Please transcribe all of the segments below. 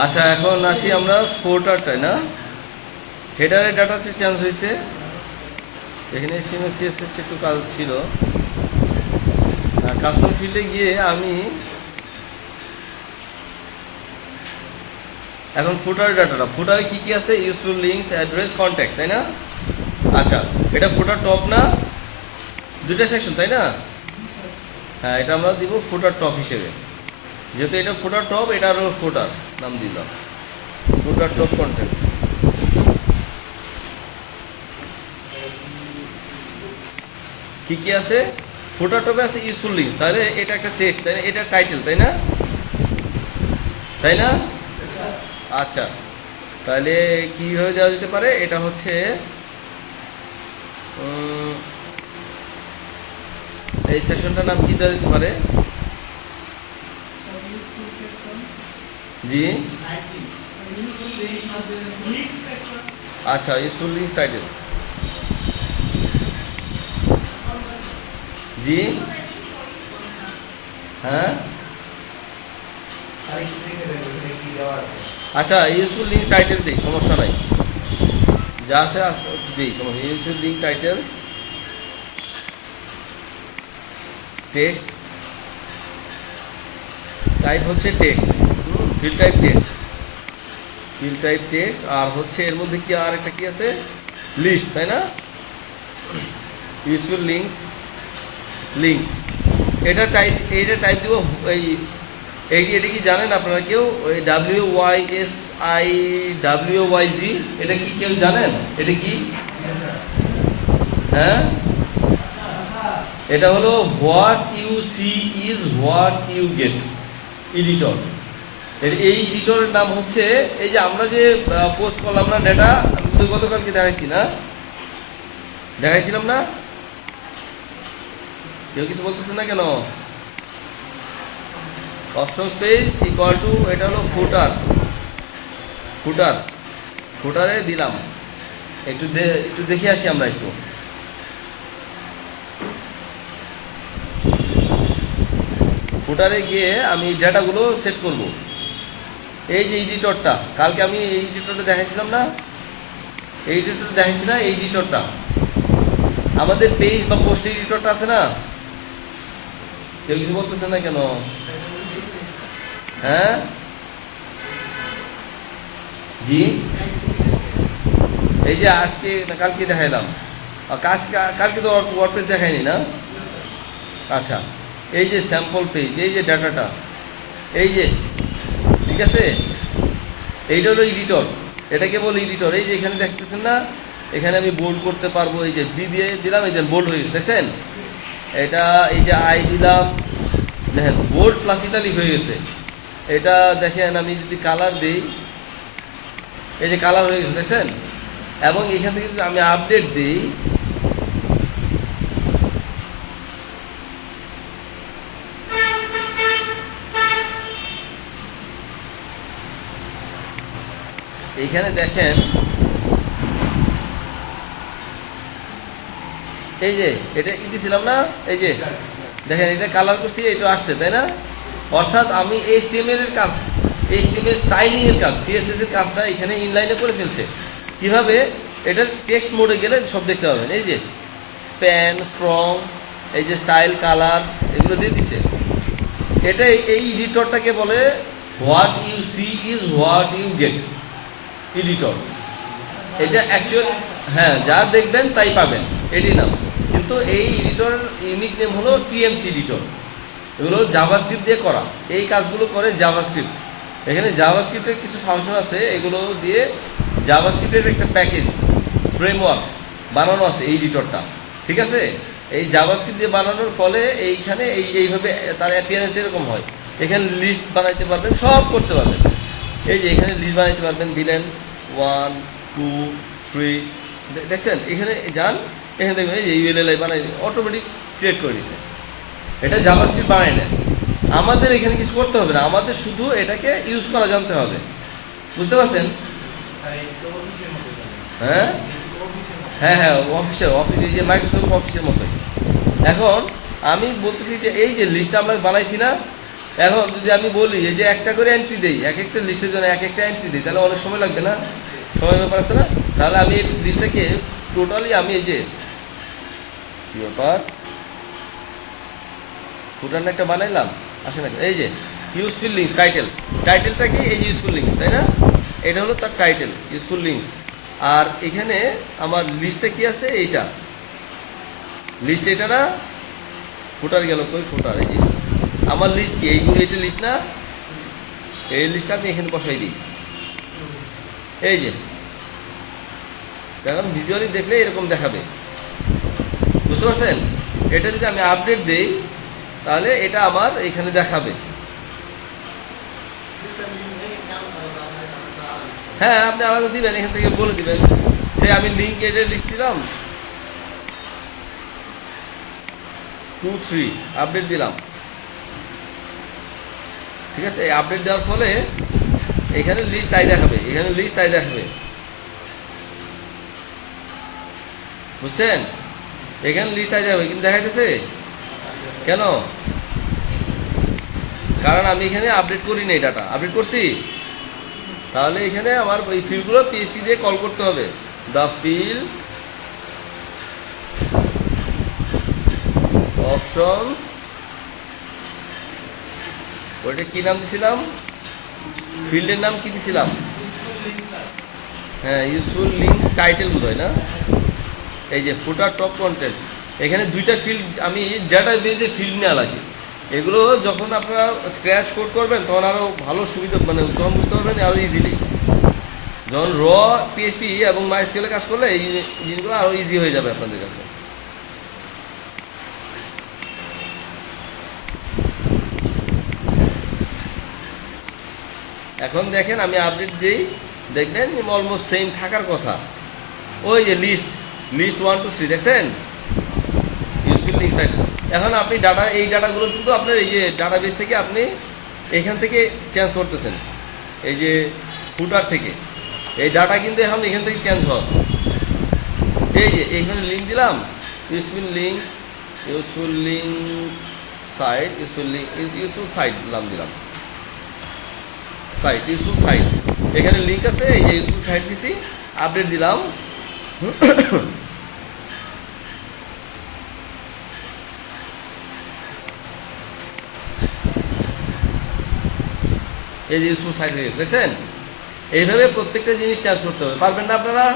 আচ্ছা, এখন আসি আমরা ফোটারটাই না, হেডারের ডাটাতে চেঞ্জ হয়েছে। এখানে HTML CSS একটু কাজ ছিল। কাস্টম ফিল্ডে গিয়ে আমি এখন ফুটার ডাটাটা, ফুটারে কি কি আছে? ইউজফুল লিঙ্কস, অ্যাড্রেস, কন্ট্যাক্ট, তাই না? আচ্ছা, এটা ফুটার টপ না, দুইটা সেকশন তাই না? হ্যাঁ, এটা আমরা দিব ফুটার টপ হিসেবে, যেহেতু এটা ফুটার টপ, এটা হলো ফুটার নাম দিলাম, ফুটার টপ কন্টেন্ট। কি কি আছে ফুটার টপে? আছে ইউজফুল লিঙ্কস, তাহলে এটা একটা টেক্সট, তাই না? এটা টাইটেল, তাই না? তাই না? আচ্ছা, তাহলে কিভাবে দেওয়া যেতে পারে? এটা হচ্ছে এই সেকশনটার নাম কি দেওয়া যেতে পারে? জি, আচ্ছা, ইউজফুল লিঙ্কস টাইটেল। জি, হ্যাঁ, আচ্ছা, ইউজফুল লিঙ্ক টাইটেল দিই, সমস্যা নাই, যা আছে দিই, সমস্যা। Useful link title text, type হচ্ছে text, field type text, field type text. আর হচ্ছে এর মধ্যে কি আর একটা কি আছে? লিস্ট, তাই না? ইউজফুল লিঙ্কস, লিঙ্কস, এটা টাইপ দিব। এটা কি জানেন আপনারা কেউ? ওই WYSIWYG, এটা কি কেউ জানেন? এটা কি? হ্যাঁ, এটা হলো what you see is what you get editor. এই এডিটরের নাম হচ্ছে, এই যে আমরা যে পোস্ট করলাম না ডেটা, আমি তো গতকালকে দেখাইছিলাম না? কেউ কিছু বলতেছে না কেন? অপশন স্পেস ইকুয়াল টু, এটা হলো ফুটার, ফুটারে দিলাম। একটু দেখে আসি আমরা একটু। ফুটারে গিয়ে আমি ডেটাগুলো সেট করব। এই যে এডিটরটা, কালকে আমি এই এডিটরটা দেখাইছিলাম না? এই এডিটরটা দেখাইছি না? এই এডিটরটা আমাদের পেজ বা পোস্ট এডিটরটা আছে না? কেউ কিছু বলতেছে না কেন? হ্যাঁ, জি, এই যে আজকে কালকে দেখাইলাম, কালকে তো ওয়ার্ডপ্রেস দেখাইনি না? আচ্ছা, এই যে স্যাম্পল পেজ, এই যে ডাটাটা, এই যে, ঠিক আছে, এইটা হলো এডিটর, এটাকে বলে এডিটর। এই যে এখানে দেখতেছেন না, এখানে আমি বোল্ড করতে পারবো, এই যে বি দিয়ে দিলাম, এই যে বোল্ড হয়ে গেছে, দেখছেন? এটা এই যে আই দিলাম, দেখেন বোল্ড প্লাস ইটালিক হয়ে গেছে। এটা দেখেন, আমি যদি কালার দিই, এই যে কালার হয়ে গেছে, দেখছেন? এবং এখান থেকে যদি আমি আপডেট দিই, এইখানে দেখেন, এই যে এটা দিছিলাম না, এই যে দেখেন, এটা কালার করছি, এটা আসছে, তাই না? অর্থাৎ আমি HTML এর কাজ, HTML স্টাইলিং এর কাজ, CSS এর কাজটা এখানে ইনলাইনে করে ফেলছে। কিভাবে? এটা টেক্সট মোডে গেলে সব দেখতে পাবেন। এই যে স্প্যান, স্ট্রং, এই যে স্টাইল, কালার, এগুলো দিয়ে দিছে। এটা এই এডিটরটাকে বলে what you see is what you get editor. এটা অ্যাকচুয়াল, হ্যাঁ, যা দেখবেন তাই পাবেন, এটি নাম। কিন্তু এই এডিটর ইউনিক নেম হলো TMC এডিটর। এগুলো জাভাস্ক্রিপ্ট দিয়ে করা, এই কাজগুলো করে জাভাস্ক্রিপ্ট। এখানে জাভাস্ক্রিপ্টের কিছু ফাংশন আছে, এগুলো দিয়ে জাভাস্ক্রিপ্টের একটা প্যাকেজ ফ্রেমওয়ার্ক বানানো আছে এই এডিটরটা, ঠিক আছে? এই জাভাস্ক্রিপ্ট দিয়ে বানানোর ফলে এইখানে এইভাবে তার অ্যাপিয়ারেন্স এরকম হয়। এখানে লিস্ট বানাইতে পারবেন, সব করতে পারবেন। এই যে এখানে লিস্ট বানাইতে পারবেন, দিলেন 1 2 3, দেখছেন? এখানে যান, এখানে দেখবেন এই যে ULLI বানাই অটোমেটিক ক্রিয়েট করে দিচ্ছে। এটা জাভাস্ক্রিপ্ট বানাই না, আমাদের এখানে কিছু করতে হবে না, আমাদের শুধু এটাকে ইউজ করা জানতে হবে। বুঝতে পারছেন? হ্যাঁ হ্যাঁ হ্যাঁ, অফিস, এই যে মাইক্রোসফট অফিসের মতোই। এখন আমি বলতেছি যে এই যে লিস্টটা আমরা বানাইছি না, এখন যদি আমি বলি এই যে একটা করে এন্ট্রি দেই, এক একটা লিস্টের জন্য এক একটা এন্ট্রি দিই, তাহলে অনেক সময় লাগবে না? সময় ব্যাপার আছে না? তাহলে আমি এই লিস্টটাকে টোটালি আমি এই যে কি ব্যাপার ফুটার একটা বানাইলাম, আসে না? এই যে ইউজফুল লিঙ্কস টাইটেল, টাইটেলটা কি? এই যে ইউজফুল লিঙ্কস, তাই না? এটা হলো তার টাইটেল, ইউজফুল লিঙ্কস। আর এখানে আমার লিস্টে কি আছে? এইটা লিস্ট, এটা না? ফুটার গেল কই? ফুটার এই যে আমার লিস্ট কি? এইগুলো, এটা লিস্ট না? এই লিস্টটা আমি এখানে বসাই দিই। এই যে দেখুন, ভিজুয়ালি দেখলে এরকম দেখাবে, বুঝতে পারছেন? এটা যদি আমি আপডেট দেই তাহলে এটা আমার এখানে দেখাবে। হ্যাঁ, আপনি আলাদা দিবেন, এখান থেকে বলে দিবেন সে আমি লিঙ্ক এর লিস্ট দিলাম 2 3 আপডেট দিলাম, ঠিক আছে? এই আপডেট দেওয়ার ফলে এখানে লিস্ট তাই দেখাবে, এখানে লিস্ট তাই দেখাবে, বুঝছেন? এখানে লিস্ট তাই যাবে, কিন্তু দেখাইতেছে কেন? কারণ আমি এখানে আপডেট করি নাই, ডাটা আপডেট করছি। তাহলে এখানে আমার ওই ফিল্ডগুলো পিএইচপি দিয়ে কল করতে হবে। দ্য ফিল্ড অপশনস, ওইটা কি নাম দিছিলাম? ফিল্ডের নাম কি দিছিলাম? হ্যাঁ, ইউজফুল লিঙ্ক টাইটেল বোধহয় না? এই যে ফুটার টপ কন্টেন্ট, এখানে দুইটা ফিল্ড আমি ডেটা বেজে ফিল্ড নেওয়া লাগে। এগুলো যখন আপনারা স্ক্র্যাচ কোড করবেন তখন আরো ভালো সুবিধা, মানে তখন বুঝতে পারবেন আরো ইজিলি। যখন র পিএইচপি এবং মাইস্কেলে কাজ করলে এই জিনিসগুলো আরো ইজি হয়ে যাবে আপনাদের কাছে। এখন দেখেন আমি আপডেট দিই, দেখবেন অলমোস্ট সেম থাকার কথা। ওই যে লিস্ট 1 2 3 দেখছেন, ইউজফুল লিঙ্ক টাইটেল। এখন আপনি ডাটা, এই ডাটাগুলো কিন্তু আপনার এই যে ডাটাবেস থেকে আপনি এখান থেকে চেঞ্জ করতেছেন, এই যে ফুটার থেকে এই ডাটা কিন্তু এখন এখান থেকে চেঞ্জ হয়। এই যে এইখানে লিঙ্ক দিলাম, useful link site, useful site নাম দিলাম, সাইট ইউজফুল সাইট। এখানে লিঙ্ক আছে, এই যে ইউজফুল সাইট দিছি, আপডেট দিলাম। এই যে ইউজফুল সাইট হয়ে গেছে, দেখছেন? এইভাবে প্রত্যেকটা জিনিস চেঞ্জ করতে হবে। পারবেন না আপনারা?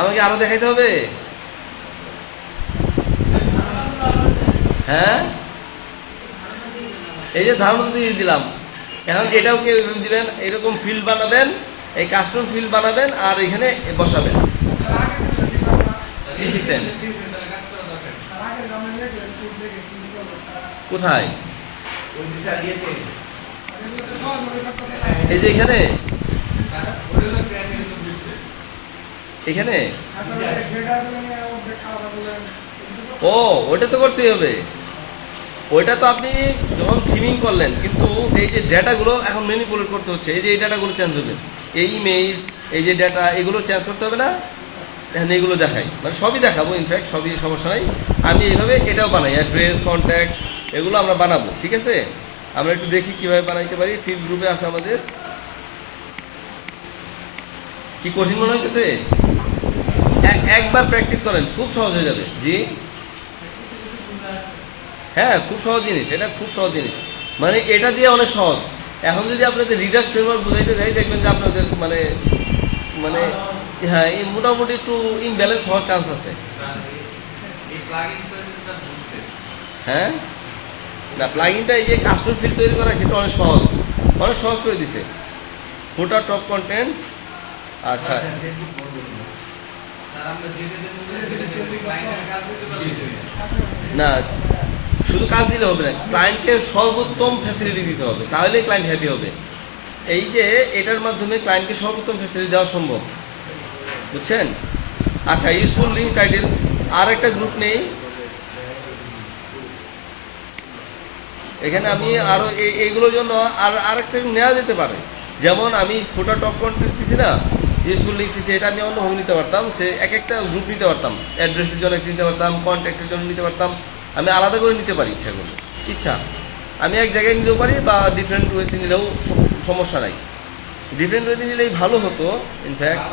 আমাকে আরো দেখাইতে হবে। হ্যাঁ, এই যে ধারণা দিয়ে দিলাম। এখন এটাও কেউ দিবেন, এরকম ফিল্ড বানাবেন, এই কাস্টম ফিল্ড বানাবেন আর এখানে বসাবেন। কি শিখছেন? কোথায়? এই যে এখানে, এখানে ও ওটা তো করতেই হবে। ওইটা তো আপনি যখন থিমিং করলেন, কিন্তু এই যে ডেটাগুলো এখন ম্যানিপুলেট করতে হচ্ছে, এই যে এই ডাটাগুলো চেঞ্জ হবে, এই ইমেজ, এই যে ডেটা, এগুলো চেঞ্জ করতে হবে না? এখন এগুলো দেখাই, মানে সবই দেখাবো, ইনফ্যাক্ট সবই, সমস্যা নাই। আমি এইভাবে এটাও বানাই, অ্যাড্রেস, কন্ট্যাক্ট, এগুলো আমরা বানাবো, ঠিক আছে? আমরা একটু দেখি কিভাবে বানাইতে পারি। ফিল্ড গ্রুপে আছে আমাদের। কি কঠিন মনে হইতেছে? একবার প্র্যাকটিস করেন, খুব সহজ হয়ে যাবে। জি হ্যাঁ, খুব সহজ জিনিস, এটা খুব সহজ জিনিস, মানে এটা দিয়ে অনেক সহজ। এখন যদি আপনাদের রিডার্স ফ্রেমওয়ার্ক বুঝাইতে যাই, দেখবেন যে আপনাদের মানে মানে হ্যাঁ, এই মোটামুটি একটু ইমব্যালেন্স হওয়ার চান্স আছে। হ্যাঁ, না প্লাগইনটা এই যে কাস্টম ফিল্ড তৈরি করা কিন্তু অনেক সহজ, অনেক সহজ করে দিছে। ফুটার টপ কন্টেন্টস, আচ্ছা না, শুধু কাজ দিলে হবে না, ক্লায়েন্টকে সর্বোত্তম ফ্যাসিলিটি দিতে হবে, তাহলে ক্লায়েন্ট হ্যাপি হবে। এই যে এটার মাধ্যমে ক্লায়েন্টকে সর্বোত্তম ফ্যাসিলিটি দেওয়া সম্ভব, বুঝছেন? আচ্ছা, ইউজফুল লিঙ্ক টাইটেল, আর একটা গ্রুপ নেই এখানে। আমি আরো এইগুলোর জন্য আরেক সেকশন নেওয়া যেতে পারে। যেমন আমি ফুটার টপ কন্টেন্টস দিচ্ছি না, ইউজফুল লিঙ্ক দিচ্ছি, এটা আমি অন্যভাবে নিতে পারতাম, সে এক একটা গ্রুপ নিতে পারতাম, অ্যাড্রেসের জন্য একটা নিতে পারতাম, কন্ট্যাক্টের জন্য নিতে পারতাম, আমি আলাদা করে নিতে পারি ইচ্ছা করলে। ইচ্ছা আমি এক জায়গায় নিতেও পারি বা ডিফারেন্ট ওয়েতে নিলেও সমস্যা নাই। ডিফারেন্ট ওয়েতে নিলেই ভালো হতো ইনফ্যাক্ট।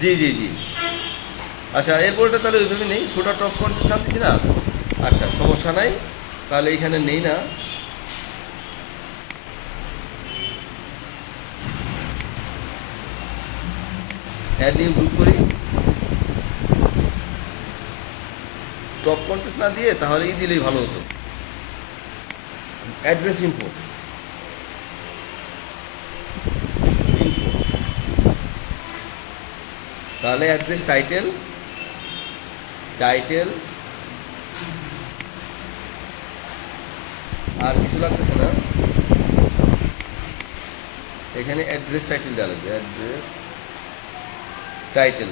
জি জি জি, আচ্ছা এরপরটা তাহলে ওইভাবে নেই, ফুটার টপ কন্টেস্ট নাম দিচ্ছি না। আচ্ছা সমস্যা নাই, তাহলে এইখানে নেই না। অ্যাড নিউ গ্রুপ করি, টপ কন্টেস্ট না দিয়ে তাহলে এই দিলেই ভালো হতো। অ্যাড্রেস ইনফো, তাহলে অ্যাড্রেস টাইটেল, আর কিছু লাগতেছে না। এখানে অ্যাড্রেস টাইটেল দেওয়া লাগবে, অ্যাড্রেস টাইটেল।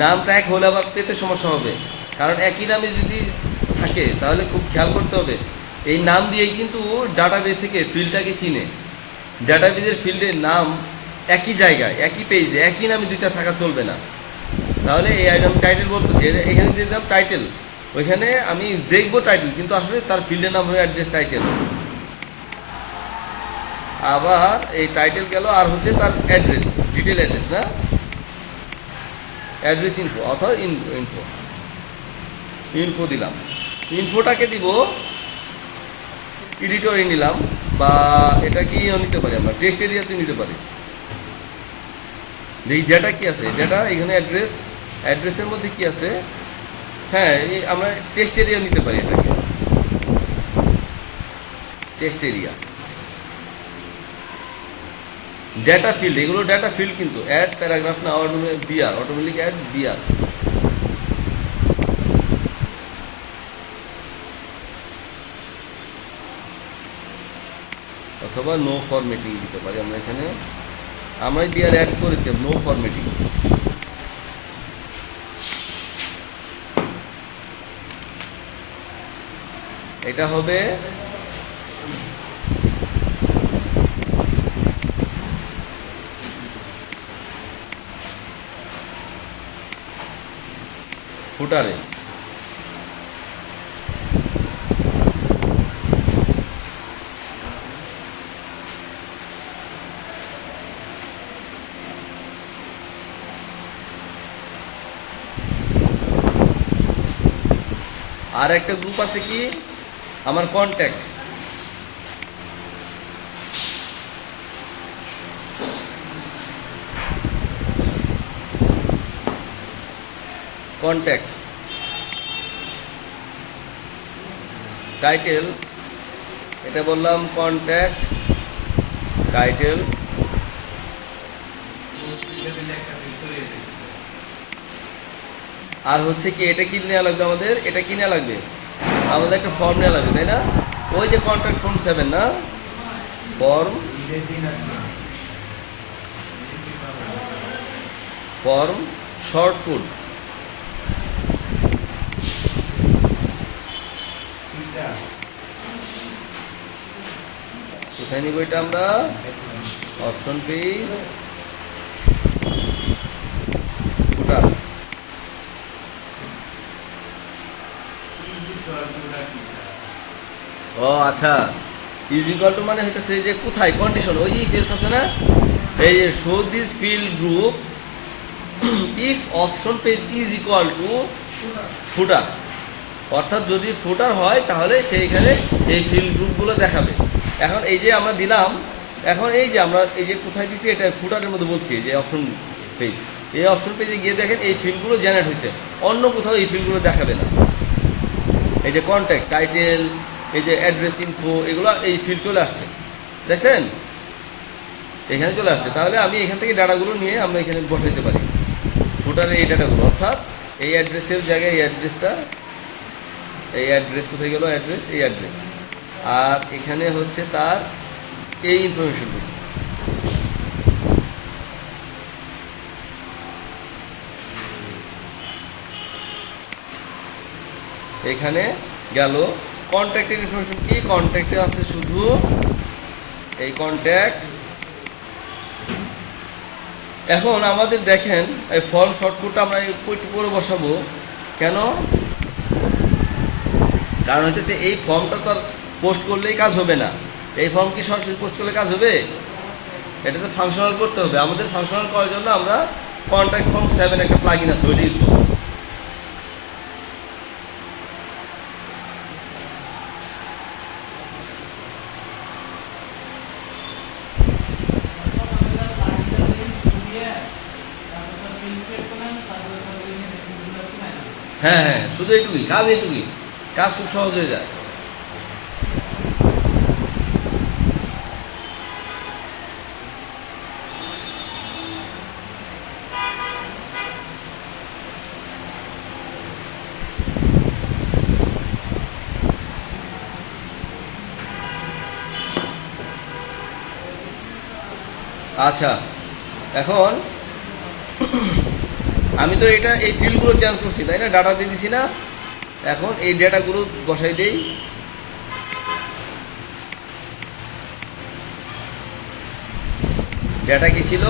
নামটা এক হলে আবার পেতে সমস্যা হবে, কারণ একই নামে যদি থাকে তাহলে খুব খেয়াল করতে হবে। এই নাম দিয়েই কিন্তু ডাটাবেস থেকে ফিল্ডটাকে চিনে। ডাটাবেসের ফিল্ডের নাম একই জায়গায়, একই পেজে, একই নামে দুইটা থাকা চলবে না। তাহলে এই আইটেম টাইটেল বলতেছি, এখানে দিয়ে দিলাম টাইটেল, ওইখানে আমি দেখবো টাইটেল, কিন্তু আসলে তার ফিল্ডের নাম হবে অ্যাড্রেস টাইটেল। আবার এই টাইটেল গেল, আর হচ্ছে তার অ্যাড্রেস, ডিটেল অ্যাড্রেস না, অ্যাড্রেস ইনফো অথবা ইনফো দিলাম। ইনফোটাকে দিব এডিটরে নিলাম, বা এটা কি নিতে পারি আমরা, টেক্সট এরিয়াতে নিতে পারি। এই ডেটা কি আছে, ডেটা এখানে অ্যাড্রেসের মধ্যে কি আছে, হ্যাঁ আমরা টেক্সট এরিয়া নিতে পারি। এটাকে টেক্সট এরিয়া, ডেটা ফিল্ড, এগুলো ডেটা ফিল্ড কিন্তু। অ্যাড প্যারাগ্রাফ না, বিআর, অটোমেটিক অ্যাড বিআর। অথবা নো ফরম্যাটিং দিতে পারি আমরা এখানে। আমরা বিআর অ্যাড করে দিতাম নো ফরম্যাটিং। এটা হবে ফুটারে। আর একটা গ্রুপ আছে কি আমার, কন্ট্যাক্ট। টাইটেল, এটা বললাম কন্ট্যাক্ট টাইটেল। আর হচ্ছে কি, এটা কি নেওয়া লাগবে আমাদের, এটা কি নেওয়া লাগবে আমাদের, একটা ফর্ম নেওয়া লাগবে, তাই না? ওই যে কন্ট্যাক্ট ফর্ম 7 না, ফর্ম শর্ট কোড। কোথায় নিব এটা আমরা, অপশন পেজ, ফুটার। ও আচ্ছা, ইজ ইকুয়াল টু মানে হইতেছে যে কোথায় কন্ডিশন, ওই যে ফিল্ডস আছে না, এই যে show this field group if option page is equal to footer. অর্থাৎ যদি ফুটার হয় তাহলে সেইখানে এই ফিল্ড গ্রুপগুলো দেখাবে। এখন এই যে আমরা দিলাম, এখন এই যে আমরা এই যে কোথায় দিচ্ছি, এটা ফুটারের মধ্যে বলছি যে অপশন পেজ। এই অপশন পেজে গিয়ে দেখেন এই ফিল্ডগুলো জেনারেট হয়েছে, অন্য কোথাও এই ফিল্ডগুলো দেখাবে না। এই যে কন্ট্যাক্ট টাইটেল, এই যে অ্যাড্রেস ইনফো, এগুলো এই ফিল্ড চলে আসছে, দেখছেন এখানে চলে আসছে। তাহলে আমি এখান থেকে ডাটাগুলো নিয়ে আমরা এখানে বসাইতে পারি ফুটারে এই ডাটাগুলো। অর্থাৎ এই অ্যাড্রেসের জায়গায় এই অ্যাড্রেসটা, এই অ্যাড্রেস কোথায় গেল, অ্যাড্রেস, এই অ্যাড্রেস, আর এখানে হচ্ছে তার এই ইনফরমেশনগুলো। এখানে গেল কন্ট্যাক্টের ইনফরমেশন কি, কন্ট্যাক্টে আছে শুধু এই কন্ট্যাক্ট। এখন আমাদের দেখেন এই ফর্ম শর্টকাটটা আমরা একটু করে বসাবো, কেন? কারণ হচ্ছে এই ফর্মটা তো আর পোস্ট করলেই কাজ হবে না। এই ফর্ম কি সরাসরি পোস্ট করলে কাজ হবে? এটাতে ফাংশনাল করতে হবে। আমাদের ফাংশনাল করার জন্য আমরা কন্ট্যাক্ট ফর্ম 7 একটা প্লাগইন আছে, ওইটা ইউজ করব। হ্যাঁ হ্যাঁ, শুধু এইটুকুই কাজ, এইটুকুই কাজ, খুব সহজ হয়ে যায়। আচ্ছা, এখন আমি তো এটা এই ফিল্ডগুলো চেঞ্জ করছি, তাই না? ডাটা দিয়ে দিছি না? এখন এই ডেটাগুলো বসাই দেই। ডেটা কি ছিল?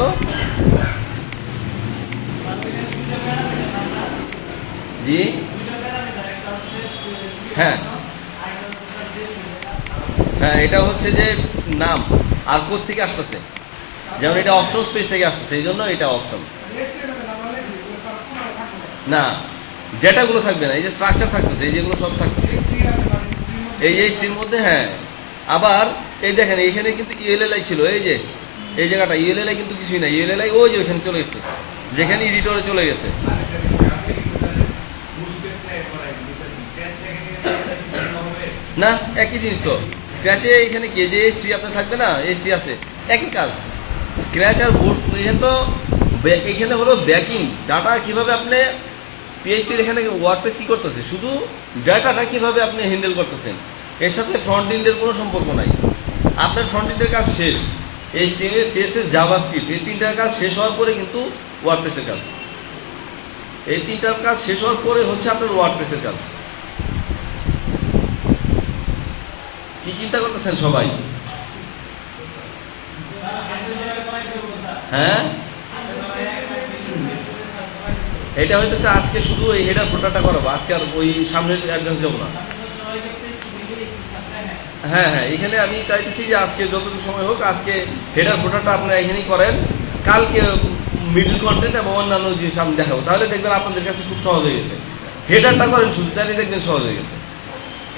জি হ্যাঁ হ্যাঁ, এটা হচ্ছে যে নাম আর কোথ থেকে আসতেছে, যেমন এটা অপশন স্পেস থেকে আসতেছে, এই জন্য এটা অপশন না। ডেটাগুলো থাকবে না, এই যে স্ট্রাকচার থাকতেছে, এই যেগুলো সব থাকতেছে এই যে স্ট্রির মধ্যে। হ্যাঁ, আবার এই দেখেন এইখানে কিন্তু ইউএলএলআই ছিল, এই যে এই জায়গাটা ইউএলএলআই কিন্তু কিছুই না, ইউএলএলআই ওই যে ওইখানে চলে গেছে, যেখানে এডিটরে চলে গেছে। না, একই জিনিস তো। স্ক্র্যাচে এখানে কি যে এসটি আপনার থাকবে না, এসটি আছে, একই কাজ। স্ক্র্যাচ আর বোর্ড এখানে তো এখানে হলো ব্যাকিং ডাটা, কিভাবে আপনি পিএইচপির এখানে ওয়ার্ডপ্রেস কি করতেছে, শুধু ডাটাটা কিভাবে আপনি হ্যান্ডেল করতেছেন, এর সাথে ফ্রন্ট এন্ডের কোনো সম্পর্ক নাই। আপনার ফ্রন্ট এন্ডের কাজ শেষ, এইচটিএমএল সিএসএস জাভাস্ক্রিপ্ট এই তিনটার কাজ শেষ হওয়ার পরে কিন্তু ওয়ার্ডপ্রেসের কাজ, এই তিনটার কাজ শেষ হওয়ার পরে হচ্ছে আপনার ওয়ার্ডপ্রেসের কাজ। কি চিন্তা করতেছেন সবাই? হ্যাঁ, এটা হইতেছে আজকে শুধু এই হেডার ফোটাটা করাবো, আজকে আর ওই সামনের অ্যাডভান্স যাবো না। হ্যাঁ হ্যাঁ, এখানে আমি চাইতেছি যে আজকে যতটুকু সময় হোক, আজকে হেডার ফোটাটা আপনারা এখানেই করেন, কালকে মিডল কন্টেন্ট এবং অন্যান্য জিনিস আমি দেখাবো, তাহলে দেখবেন আপনাদের কাছে খুব সহজ হয়ে গেছে। হেডারটা করেন শুধু, তাহলে দেখবেন সহজ হয়ে গেছে।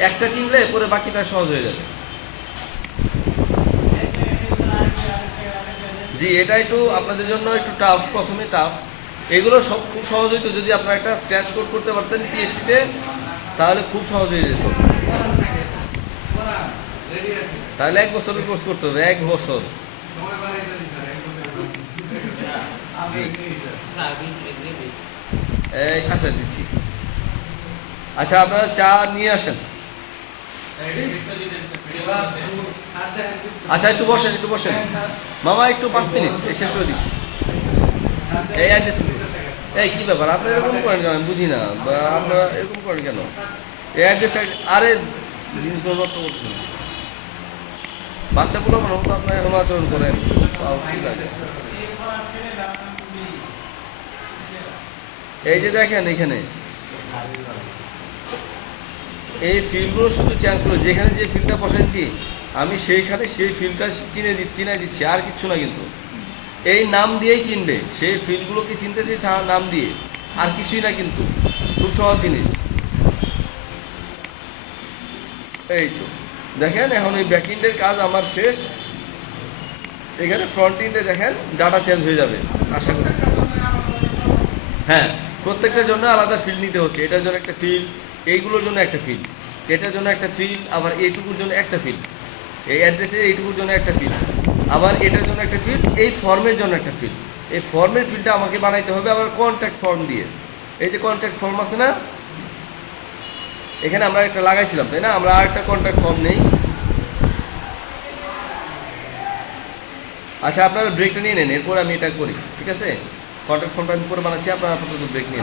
একটা চিনলে পরে বাকিটা সহজ হয়ে যাবে। জি, এটা একটু আপনাদের জন্য একটু টাফ, প্রথমে টাফ। এগুলো সব খুব সহজ হইতো যদি আপনারা একটা স্ক্র্যাচ কোড করতে পারতেন পিএইচপিতে, তাহলে খুব সহজ হয়ে যেত। তাহলে 1 বছরের কোর্স করতে হবে, 1 বছর। আচ্ছা দিচ্ছি। আচ্ছা, আপনারা চা নিয়ে আসেন। আচ্ছা, একটু বসেন, একটু বসেন মামা, একটু 5 মিনিট শেষ করে দিচ্ছি। এই অ্যাড্রেস, এই কি ব্যাপার আপনারা এরকম করেন কেন, আমি বুঝি না, বা আপনারা এরকম করেন কেন? এই অ্যাড্রেসটা, আরে জিনিসগুলো নষ্ট করছেন, বাচ্চাগুলো মনে হতো আপনার এখন আচরণ করেন, কি লাগে? এই যে দেখেন এখানে এই ফিল্ডগুলো শুধু চেঞ্জ করে, যেখানে যে ফিল্ডটা বসাইছি আমি সেইখানে সেই ফিল্ডটা চিনাই দিচ্ছি, আর কিচ্ছু না। কিন্তু এই নাম দিয়েই চিনবে, সেই ফিল্ডগুলোকে চিনতেছি নাম দিয়ে, আর কিছুই না। কিন্তু খুব সহজ জিনিস। এই তো দেখেন, এখন ওই ব্যাক এন্ডের কাজ আমার শেষ। এখানে ফ্রন্ট এন্ডে দেখেন ডাটা চেঞ্জ হয়ে যাবে আশা করি। হ্যাঁ, প্রত্যেকটার জন্য আলাদা ফিল্ড নিতে হচ্ছে। এটার জন্য একটা ফিল্ড, এইগুলোর জন্য একটা ফিল্ড, এটার জন্য একটা ফিল্ড, আবার এইটুকুর জন্য একটা ফিল্ড, এই অ্যাড্রেসের এইটুকুর জন্য একটা ফিল্ড, আবার এটার জন্য একটা ফিল্ড, এই ফর্মের জন্য একটা ফিল্ড। এই ফর্মের ফিল্ডটা আমাকে বানাইতে হবে আবার কন্ট্যাক্ট ফর্ম দিয়ে। এই যে কন্ট্যাক্ট ফর্ম আছে না, এখানে আমরা একটা লাগাইছিলাম, তাই না? আমরা আর একটা কন্ট্যাক্ট ফর্ম নেই। আচ্ছা, আপনারা ব্রেকটা নিয়ে নেন, এরপর আমি এটা করি, ঠিক আছে? কন্ট্যাক্ট ফর্মটা আমি করে বানাচ্ছি, আপনারা আপাতত ব্রেক নিয়ে